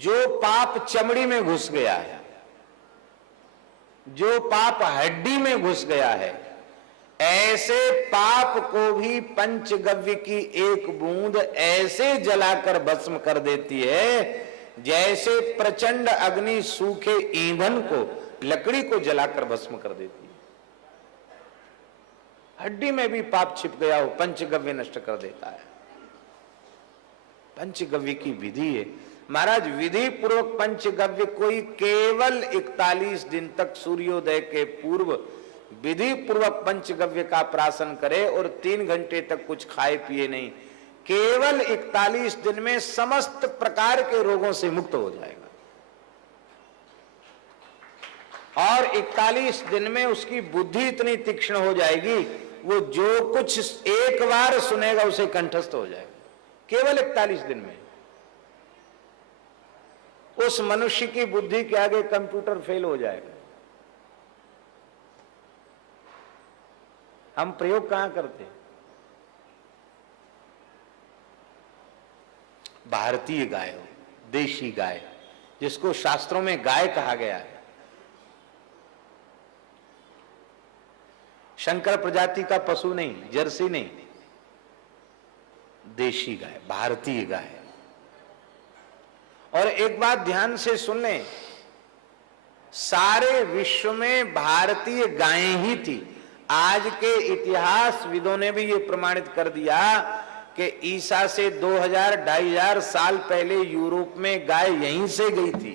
जो पाप चमड़ी में घुस गया है, जो पाप हड्डी में घुस गया है, ऐसे पाप को भी पंचगव्य की एक बूंद ऐसे जलाकर भस्म कर देती है जैसे प्रचंड अग्नि सूखे ईंधन को, लकड़ी को जलाकर भस्म कर देती है। हड्डी में भी पाप छिप गया हो, पंचगव्य नष्ट कर देता है। पंचगव्य की विधि है महाराज। विधि पूर्वक पंचगव्य कोई केवल 41 दिन तक सूर्योदय के पूर्व विधि पूर्वक पंचगव्य का प्राशन करे और 3 घंटे तक कुछ खाए पिए नहीं, केवल 41 दिन में समस्त प्रकार के रोगों से मुक्त हो जाएगा। और 41 दिन में उसकी बुद्धि इतनी तीक्ष्ण हो जाएगी, वो जो कुछ एक बार सुनेगा उसे कंठस्थ हो जाएगा, केवल 41 दिन में। उस मनुष्य की बुद्धि के आगे कंप्यूटर फेल हो जाएगा। हम प्रयोग कहां करते हैं? भारतीय गाय हो, देशी गाय, जिसको शास्त्रों में गाय कहा गया है। शंकर प्रजाति का पशु नहीं, जर्सी नहीं, देशी गाय, भारतीय गाय। और एक बात ध्यान से सुन लें, सारे विश्व में भारतीय गायें ही थी। आज के इतिहासविदों ने भी ये प्रमाणित कर दिया कि ईसा से 2000-2500 साल पहले यूरोप में गाय यहीं से गई थी।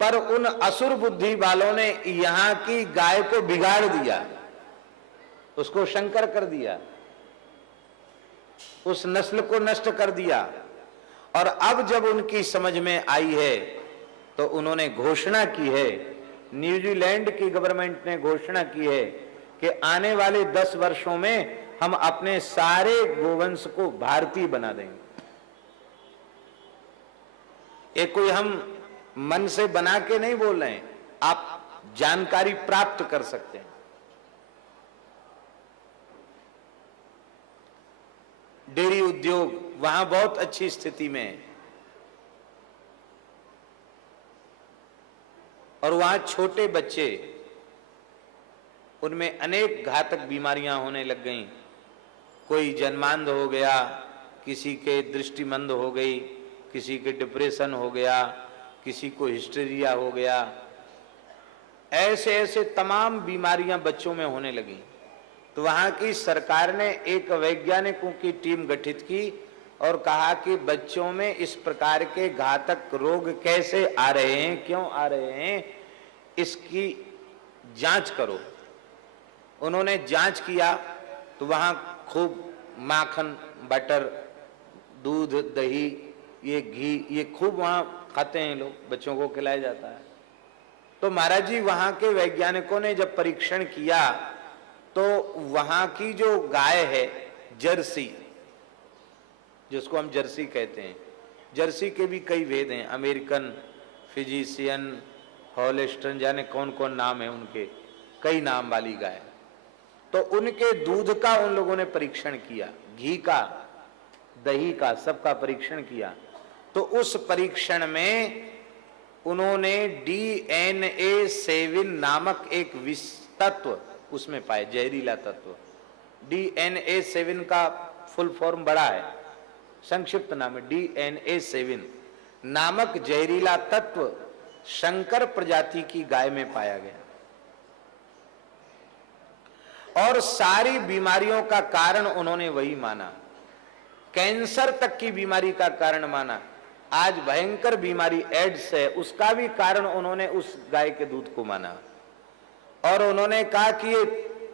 पर उन असुर बुद्धि वालों ने यहां की गाय को बिगाड़ दिया, उसको शंकर कर दिया, उस नस्ल को नष्ट कर दिया। और अब जब उनकी समझ में आई है तो उन्होंने घोषणा की है, न्यूजीलैंड की गवर्नमेंट ने घोषणा की है कि आने वाले 10 वर्षों में हम अपने सारे गोवंश को भारतीय बना देंगे। ये कोई हम मन से बना के नहीं बोल रहे हैं, आप जानकारी प्राप्त कर सकते हैं। डेयरी उद्योग वहां बहुत अच्छी स्थिति में है और वहां छोटे बच्चे, उनमें अनेक घातक बीमारियां होने लग गईं। कोई जन्मांध हो गया, किसी के दृष्टिमंद हो गई, किसी के डिप्रेशन हो गया, किसी को हिस्टीरिया हो गया। ऐसे ऐसे तमाम बीमारियां बच्चों में होने लगी। तो वहां की सरकार ने एक वैज्ञानिकों की टीम गठित की और कहा कि बच्चों में इस प्रकार के घातक रोग कैसे आ रहे हैं, क्यों आ रहे हैं, इसकी जांच करो। उन्होंने जांच किया तो वहां खूब माखन, बटर, दूध, दही, ये घी, ये खूब वहां खाते हैं लोग, बच्चों को खिलाया जाता है। तो महाराज जी वहां के वैज्ञानिकों ने जब परीक्षण किया तो वहां की जो गाय है जर्सी, जिसको हम जर्सी कहते हैं, जर्सी के भी कई भेद हैं, अमेरिकन, फिजिशियन, हॉलिस्टन, जाने कौन कौन नाम है उनके, कई नाम वाली गाय। तो उनके दूध का उन लोगों ने परीक्षण किया, घी का, दही का, सबका परीक्षण किया। तो उस परीक्षण में उन्होंने DNA7 नामक एक विष तत्व उसमें पाए, जहरीला तत्व। DNA7 का फुल फॉर्म बड़ा है, संक्षिप्त नाम है DNA7 नामक जहरीला तत्व शंकर प्रजाति की गाय में पाया गया और सारी बीमारियों का कारण उन्होंने वही माना। कैंसर तक की बीमारी का कारण माना। आज भयंकर बीमारी एड्स है, उसका भी कारण उन्होंने उस गाय के दूध को माना। और उन्होंने कहा कि ये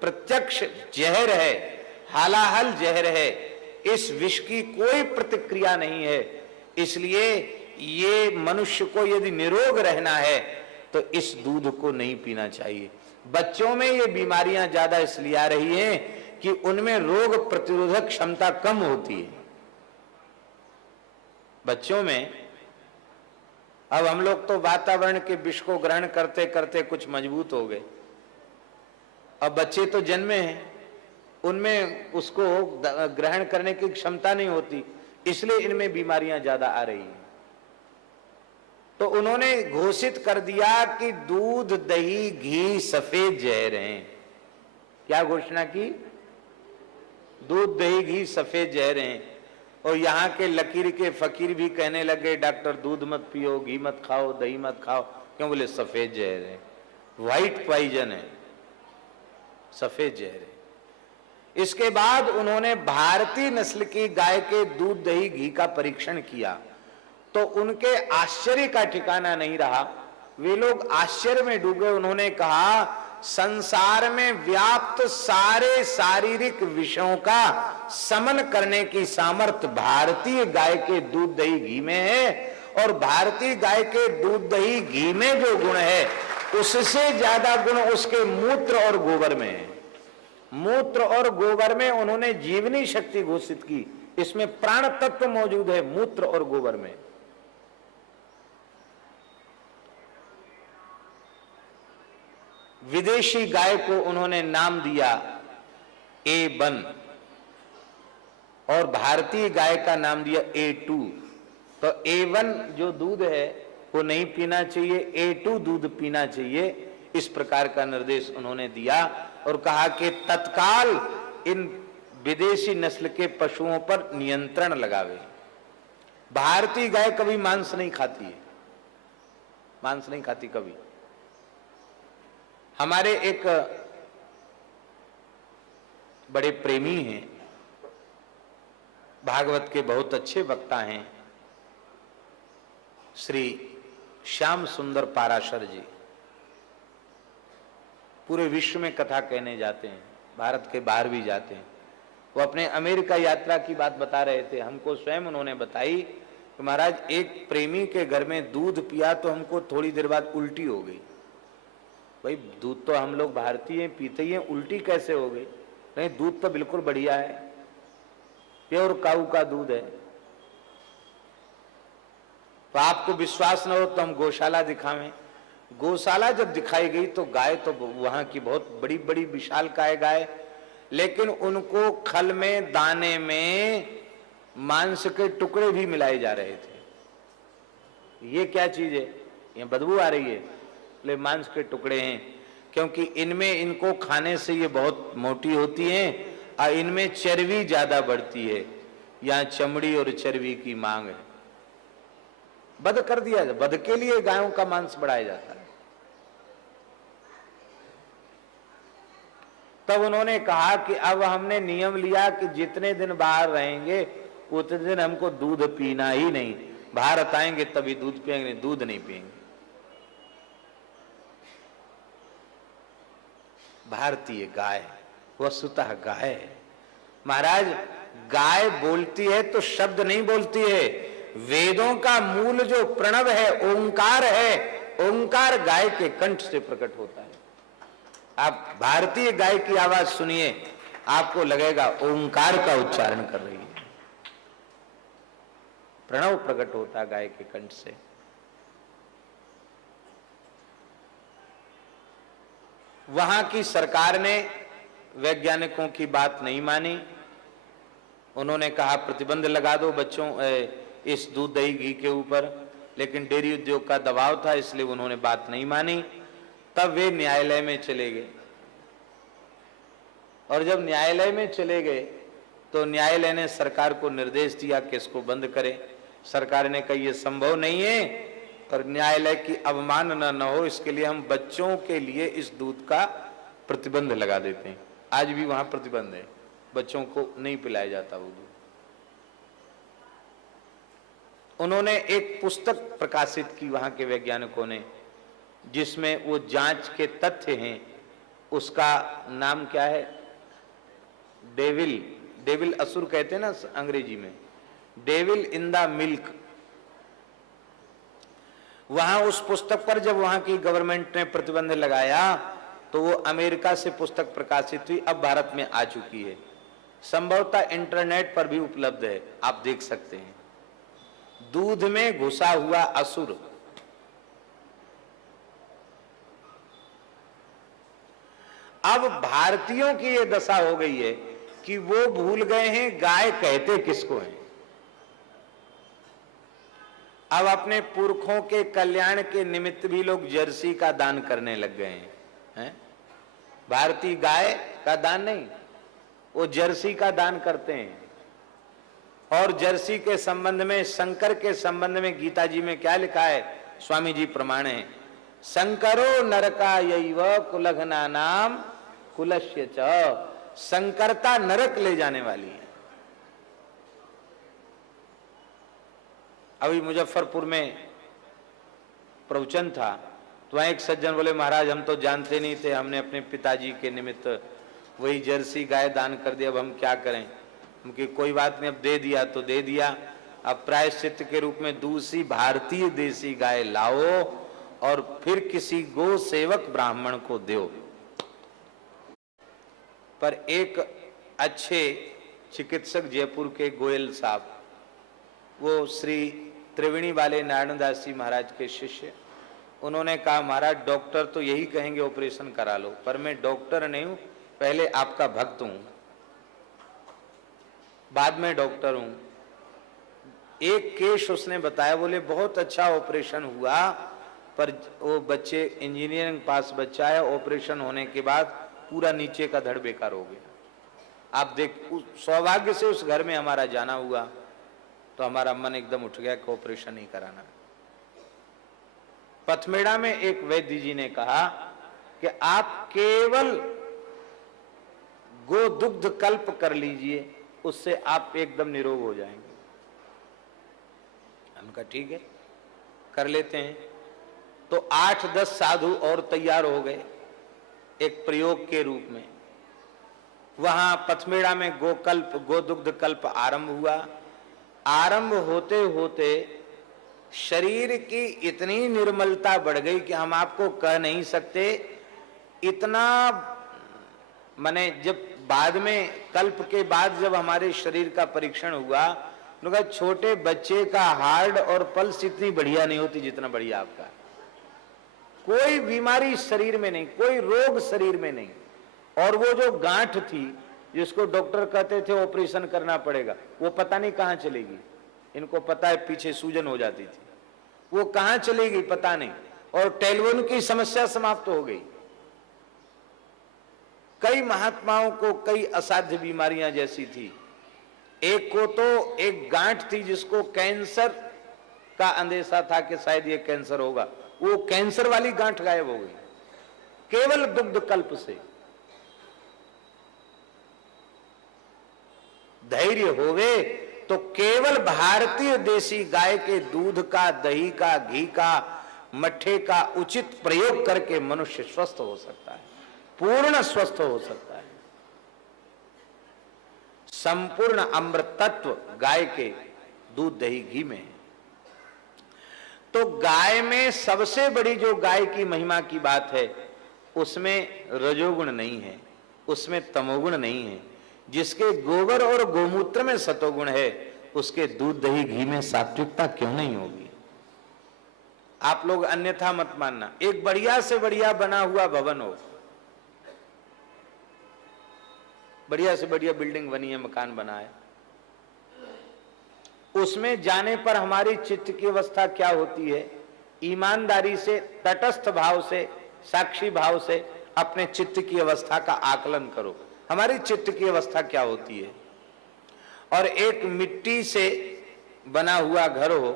प्रत्यक्ष जहर है, हालाहल जहर है, इस विष की कोई प्रतिक्रिया नहीं है, इसलिए ये मनुष्य को यदि निरोग रहना है तो इस दूध को नहीं पीना चाहिए। बच्चों में ये बीमारियां ज्यादा इसलिए आ रही हैं कि उनमें रोग प्रतिरोधक क्षमता कम होती है बच्चों में। अब हम लोग तो वातावरण के विष को ग्रहण करते करते कुछ मजबूत हो गए। अब बच्चे तो जन्मे हैं, उनमें उसको ग्रहण करने की क्षमता नहीं होती, इसलिए इनमें बीमारियां ज्यादा आ रही हैं। तो उन्होंने घोषित कर दिया कि दूध, दही, घी सफेद जहर हैं। क्या घोषणा की? दूध, दही, घी सफेद जहर हैं। और यहाँ के लकीर के फकीर भी कहने लगे डॉक्टर दूध मत पियो, घी मत खाओ, दही मत खाओ। क्यों? बोले सफेद जहर है, व्हाइट पॉइजन है, सफेद जहर है। इसके बाद उन्होंने भारतीय नस्ल की गाय के दूध, दही, घी का परीक्षण किया तो उनके आश्चर्य का ठिकाना नहीं रहा। वे लोग आश्चर्य में डूबे। उन्होंने कहा संसार में व्याप्त सारे शारीरिक विषयों का समन करने की सामर्थ्य भारतीय गाय के दूध, दही, घी में है, और भारतीय गाय के दूध, दही, घी में जो गुण है उससे ज्यादा गुण उसके मूत्र और गोबर में है। मूत्र और गोबर में उन्होंने जीवनी शक्ति घोषित की। इसमें प्राण तत्व मौजूद है मूत्र और गोबर में। विदेशी गाय को उन्होंने नाम दिया A1 और भारतीय गाय का नाम दिया A2। तो A1 जो दूध है वो नहीं पीना चाहिए, A2 दूध पीना चाहिए। इस प्रकार का निर्देश उन्होंने दिया और कहा कि तत्काल इन विदेशी नस्ल के पशुओं पर नियंत्रण लगावे। भारतीय गाय कभी मांस नहीं खाती है, मांस नहीं खाती कभी। हमारे एक बड़े प्रेमी हैं, भागवत के बहुत अच्छे वक्ता हैं, श्री श्याम सुंदर पाराशर जी। पूरे विश्व में कथा कहने जाते हैं, भारत के बाहर भी जाते हैं। वो अपने अमेरिका यात्रा की बात बता रहे थे। हमको स्वयं उन्होंने बताई कि महाराज एक प्रेमी के घर में दूध पिया तो हमको थोड़ी देर बाद उल्टी हो गई। भाई दूध तो हम लोग भारतीय पीते ही हैं, उल्टी कैसे हो गई? नहीं, दूध तो बिल्कुल बढ़िया है, प्योर काऊ का दूध है। तो आपको विश्वास न हो तो हम गौशाला दिखावें। गौशाला जब दिखाई गई तो गाय तो वहां की बहुत बड़ी बड़ी विशालकाय गाय, लेकिन उनको खल में, दाने में मांस के टुकड़े भी मिलाए जा रहे थे। ये क्या चीज है? ये बदबू आ रही है। ले मांस के टुकड़े हैं, क्योंकि इनमें इनको खाने से ये बहुत मोटी होती हैं और इनमें चर्बी ज्यादा बढ़ती है। यहाँ चमड़ी और चर्बी की मांग है। बध कर दिया, बध के लिए गायों का मांस बढ़ाया जाता है। तब उन्होंने कहा कि अब हमने नियम लिया कि जितने दिन बाहर रहेंगे उतने दिन हमको दूध पीना ही नहीं। भारत आएंगे तभी दूध पिएंगे, दूध नहीं पिएंगे। भारतीय गाय वस्तुतः गाय है महाराज। गाय बोलती है तो शब्द नहीं बोलती है। वेदों का मूल जो प्रणव है, ओंकार है, ओंकार गाय के कंठ से प्रकट होता है। आप भारतीय गाय की आवाज सुनिए, आपको लगेगा ओंकार का उच्चारण कर रही है। प्रणव प्रकट होता है गाय के कंठ से। वहां की सरकार ने वैज्ञानिकों की बात नहीं मानी। उन्होंने कहा प्रतिबंध लगा दो बच्चों इस दूध, दही, घी के ऊपर, लेकिन डेयरी उद्योग का दबाव था इसलिए उन्होंने बात नहीं मानी। तब वे न्यायालय में चले गए और जब न्यायालय में चले गए तो न्यायालय ने सरकार को निर्देश दिया कि इसको बंद करें। सरकार ने कहा यह संभव नहीं है और न्यायालय की अवमानना न हो, इसके लिए हम बच्चों के लिए इस दूध का प्रतिबंध लगा देते हैं। आज भी वहां प्रतिबंध है, बच्चों को नहीं पिलाया जाता वो दूध। उन्होंने एक पुस्तक प्रकाशित की वहां के वैज्ञानिकों ने, जिसमें वो जांच के तथ्य हैं। उसका नाम क्या है? डेविल असुर कहते हैं ना अंग्रेजी में, डेविल इन द मिल्क। वहां उस पुस्तक पर जब वहां की गवर्नमेंट ने प्रतिबंध लगाया तो वो अमेरिका से पुस्तक प्रकाशित हुई, अब भारत में आ चुकी है। संभवतः इंटरनेट पर भी उपलब्ध है, आप देख सकते हैं। दूध में घुसा हुआ असुर। अब भारतीयों की यह दशा हो गई है कि वो भूल गए हैं गाय कहते किसको है। अब अपने पुरखों के कल्याण के निमित्त भी लोग जर्सी का दान करने लग गए हैं। भारतीय गाय का दान नहीं, वो जर्सी का दान करते हैं। और जर्सी के संबंध में, शंकर के संबंध में गीता जी में क्या लिखा है? स्वामी जी प्रमाण है, शंकरो नरकायैव कुलघ्ना नाम कुलस्य च। शंकरता नरक ले जाने वाली है। अभी मुजफ्फरपुर में प्रवचन था, तो वहां एक सज्जन बोले, महाराज हम तो जानते नहीं थे, हमने अपने पिताजी के निमित्त वही जर्सी गाय दान कर दिया, अब हम क्या करें? उनकी कोई बात नहीं, अब दे दिया तो दे दिया, अब प्रायश्चित के रूप में दूसरी भारतीय देसी गाय लाओ और फिर किसी गो सेवक ब्राह्मण को दो। पर एक अच्छे चिकित्सक जयपुर के गोयल साहब, वो श्री त्रिवेणी वाले नारायण दास जी महाराज के शिष्य, उन्होंने कहा महाराज डॉक्टर तो यही कहेंगे ऑपरेशन करा लो, पर मैं डॉक्टर नहीं हूं, पहले आपका भक्त हूं, बाद में डॉक्टर हूं। एक केस उसने बताया, बोले बहुत अच्छा ऑपरेशन हुआ, पर वो बच्चे इंजीनियरिंग पास बच्चा है, ऑपरेशन होने के बाद पूरा नीचे का धड़ बेकार हो गया। आप देख, सौभाग्य से उस घर में हमारा जाना हुआ, तो हमारा मन एकदम उठ गया कि ऑपरेशन नहीं कराना। पथमेड़ा में एक वैद्य जी ने कहा कि आप केवल गो दुग्ध कल्प कर लीजिए, उससे आप एकदम निरोग हो जाएंगे। हम कहा ठीक है, कर लेते हैं। तो 8-10 साधु और तैयार हो गए एक प्रयोग के रूप में। वहां पथमेड़ा में गोकल्प, गोदुग्ध कल्प आरंभ हुआ। आरंभ होते होते शरीर की इतनी निर्मलता बढ़ गई कि हम आपको कह नहीं सकते। इतना माने, जब बाद में कल्प के बाद जब हमारे शरीर का परीक्षण हुआ, तो छोटे बच्चे का हार्ट और पल्स इतनी बढ़िया नहीं होती जितना बढ़िया आपका। कोई बीमारी शरीर में नहीं, कोई रोग शरीर में नहीं। और वो जो गांठ थी जिसको डॉक्टर कहते थे ऑपरेशन करना पड़ेगा, वो पता नहीं कहां चलेगी। इनको पता है पीछे सूजन हो जाती थी, वो कहां चलेगी पता नहीं। और टेलीफोन की समस्या समाप्त हो गई। कई महात्माओं को कई असाध्य बीमारियां जैसी थी। एक को तो एक गांठ थी जिसको कैंसर का अंदेशा था कि शायद ये कैंसर होगा, वो कैंसर वाली गांठ गायब हो गई केवल दुग्ध कल्प से। धैर्य होवे तो केवल भारतीय देसी गाय के दूध का, दही का, घी का, मट्ठे का उचित प्रयोग करके मनुष्य स्वस्थ हो सकता है, पूर्ण स्वस्थ हो सकता है। संपूर्ण अमृत तत्व गाय के दूध, दही, घी में है। तो गाय में सबसे बड़ी जो गाय की महिमा की बात है, उसमें रजोगुण नहीं है, उसमें तमोगुण नहीं है। जिसके गोबर और गोमूत्र में सतोगुण है, उसके दूध, दही, घी में सात्विकता क्यों नहीं होगी? आप लोग अन्यथा मत मानना। एक बढ़िया से बढ़िया बना हुआ भवन हो, बढ़िया से बढ़िया बिल्डिंग बनी है, मकान बना है, उसमें जाने पर हमारी चित्त की अवस्था क्या होती है? ईमानदारी से, तटस्थ भाव से, साक्षी भाव से अपने चित्त की अवस्था का आकलन करो। हमारी चित्त की अवस्था क्या होती है? और एक मिट्टी से बना हुआ घर हो,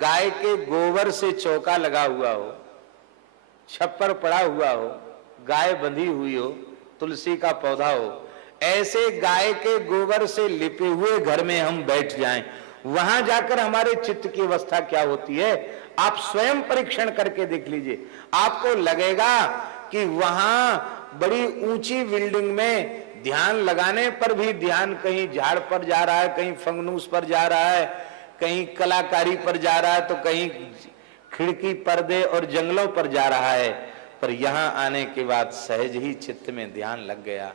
गाय के गोबर से चौका लगा हुआ हो, छप्पर पड़ा हुआ हो, गाय बंधी हुई हो, तुलसी का पौधा हो, ऐसे गाय के गोबर से लिपे हुए घर में हम बैठ जाएं, वहां जाकर हमारे चित्त की अवस्था क्या होती है? आप स्वयं परीक्षण करके देख लीजिए। आपको लगेगा कि वहां बड़ी ऊंची बिल्डिंग में ध्यान लगाने पर भी ध्यान कहीं झाड़ पर जा रहा है, कहीं फंगनूस पर जा रहा है, कहीं कलाकारी पर जा रहा है, तो कहीं खिड़की, पर्दे और जंगलों पर जा रहा है। पर यहां आने के बाद सहज ही चित्त में ध्यान लग गया।